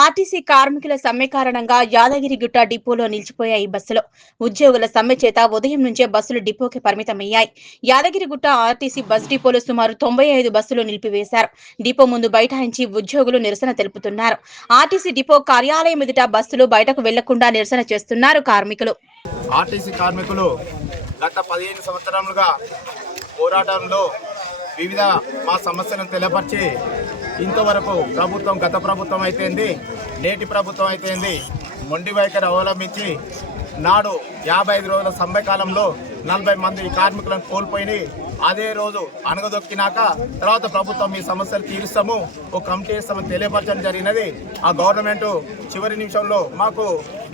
RTC కార్మికుల సమ్మె కారణంగా యాదగిరిగుట్ట డిపోలో నిలిచిపోయాయి బస్సులు. ఉద్యోగుల సమ్మె చేత ఉదయం నుంచే బస్సులు డిపోకి పరిమితమయ్యాయి. యాదగిరిగుట్ట ఆర్టీసీ బస్ డిపోలో సుమారు 95 బస్సులు నిలిపివేశారు. డిపో ముందు బైఠాయించి ఉద్యోగులు నిరసన తెలుపుతున్నారు. ఆర్టీసీ డిపో కార్యాలయం ఎదుట బస్సులు బయటకు వెళ్లకుండా నిరసన చేస్తున్నారు కార్మికులు. ఆర్టీసీ కార్మికులు గత 15 సంవత్సరాలుగా పోరాటంలో వివిధ మా సమస్యలను తెలియపరిచి ఇంతవరకు ప్రభుత్వం, గత ప్రభుత్వం అయితేంది, నేటి ప్రభుత్వం అయితేంది, మొండి వైఖరి అవలంబించి నాడు 55 రోజుల సమ్మె కాలంలో 40 మంది కార్మికులను కోల్పోయి అదే రోజు అణగదొక్కినాక తర్వాత ప్రభుత్వం ఈ సమస్యలు తీరుస్తాము, ఓ కమిటీ ఇస్తామని తెలియపరచడం జరిగినది. ఆ గవర్నమెంట్ చివరి నిమిషంలో మాకు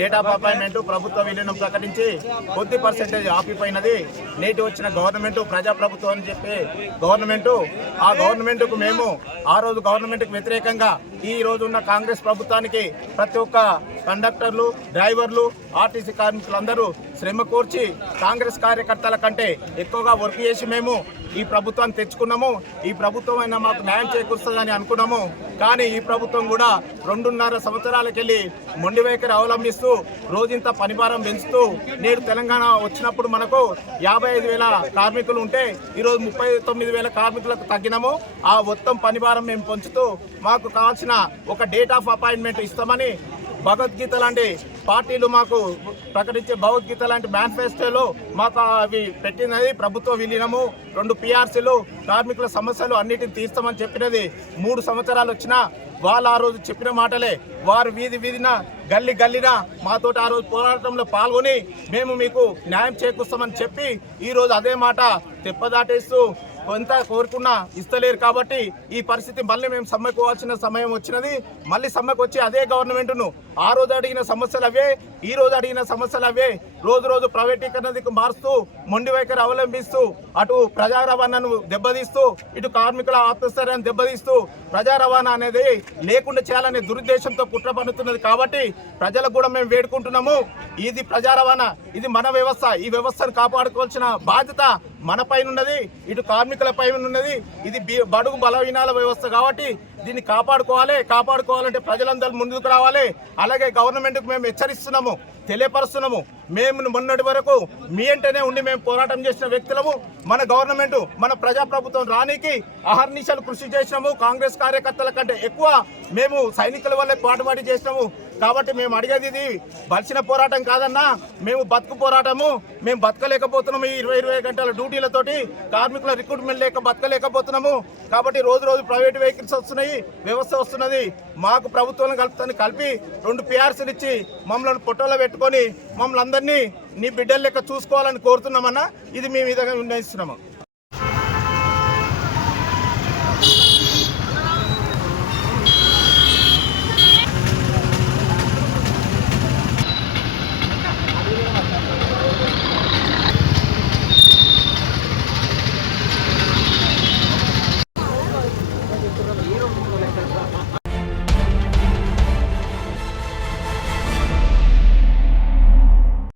డేట్ ఆఫ్ అపాయింట్మెంట్ ప్రభుత్వ విలీనం ప్రకటించి కొద్ది పర్సెంటేజ్ ఆపిపోయినది. నేటి వచ్చిన గవర్నమెంట్ ప్రజాప్రభుత్వం అని చెప్పి ఆ గవర్నమెంట్కు మేము ఆ రోజు గవర్నమెంట్కు వ్యతిరేకంగా ఈ రోజు ఉన్న కాంగ్రెస్ ప్రభుత్వానికి ప్రతి ఒక్క కండక్టర్లు, డ్రైవర్లు, ఆర్టీసీ కార్మికులందరూ శ్రమ కోర్చి కాంగ్రెస్ కార్యకర్తల కంటే ఎక్కువగా వర్క్ చేసి మేము ఈ ప్రభుత్వాన్ని తెచ్చుకున్నాము. ఈ ప్రభుత్వం అయినా మాకు న్యాయం చేకూరుస్తుందని అనుకున్నాము. కానీ ఈ ప్రభుత్వం కూడా 2.5 సంవత్సరాలకెళ్ళి మొండి వైఖరి అవలంబిస్తూ రోజంతా పనిభారం పెంచుతూ నేడు తెలంగాణ వచ్చినప్పుడు మనకు 55,000 కార్మికులు ఉంటే ఈరోజు 39,000 కార్మికులకు తగ్గినాము. ఆ మొత్తం పనిభారం మేము పెంచుతూ మాకు కావాల్సిన ఒక డేట్ ఆఫ్ అపాయింట్మెంట్ ఇస్తామని భగవద్గీత లాంటి పార్టీలు మాకు ప్రకటించే భగవద్గీత లాంటి మేనిఫెస్టోలో మాకు అవి పెట్టినది. ప్రభుత్వ విలీనము, 2 PRCలు, కార్మికుల సమస్యలు అన్నిటిని తీస్తామని చెప్పినది. 3 సంవత్సరాలు వచ్చినా వాళ్ళు ఆ రోజు చెప్పిన మాటలే వారు వీధి వీధిన గల్లి గల్లిన మాతోటి ఆ రోజు పోరాటంలో పాల్గొని మేము మీకు న్యాయం చేకూరుస్తామని చెప్పి ఈరోజు అదే మాట తెప్పదాటేస్తూ కొంత కోరుకున్నా ఇస్తలేరు. కాబట్టి ఈ పరిస్థితి మళ్ళీ మేము సమ్మెకు పోవాల్సిన సమయం వచ్చినది. మళ్ళీ సమ్మెకు వచ్చి అదే గవర్నమెంట్ను ఆ రోజు అడిగిన సమస్యలు అవే, ఈ రోజు అడిగిన సమస్యలు అవే రోజు రోజు ప్రైవేటీకరణకు మారుస్తూ మొండి వైఖరి అవలంబిస్తూ అటు ప్రజా రవాణాను దెబ్బతీస్తూ ఇటు కార్మికుల ఆత్మస్థైర్యాన్ని దెబ్బతీస్తూ ప్రజా రవాణా అనేది లేకుండా చేయాలనే దురుద్దేశంతో కుట్ర పన్నుతున్నది. కాబట్టి ప్రజలకు కూడా మేము వేడుకుంటున్నాము, ఇది ప్రజా రవాణా, ఇది మన వ్యవస్థ. ఈ వ్యవస్థను కాపాడుకోవాల్సిన బాధ్యత మన పైన ఉన్నది, ఇటు కార్మికుల పైన ఉన్నది. ఇది బడుగు బలహీనాల వ్యవస్థ కాబట్టి దీన్ని కాపాడుకోవాలంటే ప్రజలందరూ ముందుకు రావాలి. అలాగే గవర్నమెంట్కు మేము హెచ్చరిస్తున్నాము, తెలియపరుస్తున్నాము. మేము మొన్నటి వరకు మీ అంటేనే ఉండి మేము పోరాటం చేసిన వ్యక్తులము. మన గవర్నమెంట్, మన ప్రజాప్రభుత్వం రానికి అహర్నిశలు కృషి చేసినాము. కాంగ్రెస్ కార్యకర్తల కంటే ఎక్కువ మేము సైనికుల వల్లే పాటుపాటు చేసినాము. కాబట్టి మేము అడిగేది ఇది బలిసిన పోరాటం కాదన్నా, మేము బతుకు పోరాటము. మేము బతకలేకపోతున్నాము. ఈ 20 గంటల డ్యూటీలతోటి కార్మికుల రిక్రూట్మెంట్ లేక బతకలేకపోతున్నాము. కాబట్టి రోజు రోజు ప్రైవేట్ వెహికల్స్ వస్తున్నాయి, వ్యవస్థ వస్తున్నది. మాకు ప్రభుత్వం కలిపి 2 PRCలు ఇచ్చి మమ్మల్ని పొట్టలో పెట్టుకొని మమ్మల్ని అందరినీ నీ బిడ్డల లెక్క చూసుకోవాలని కోరుతున్నామన్నా. ఇది మేము విధంగా నిర్ణయిస్తున్నాము.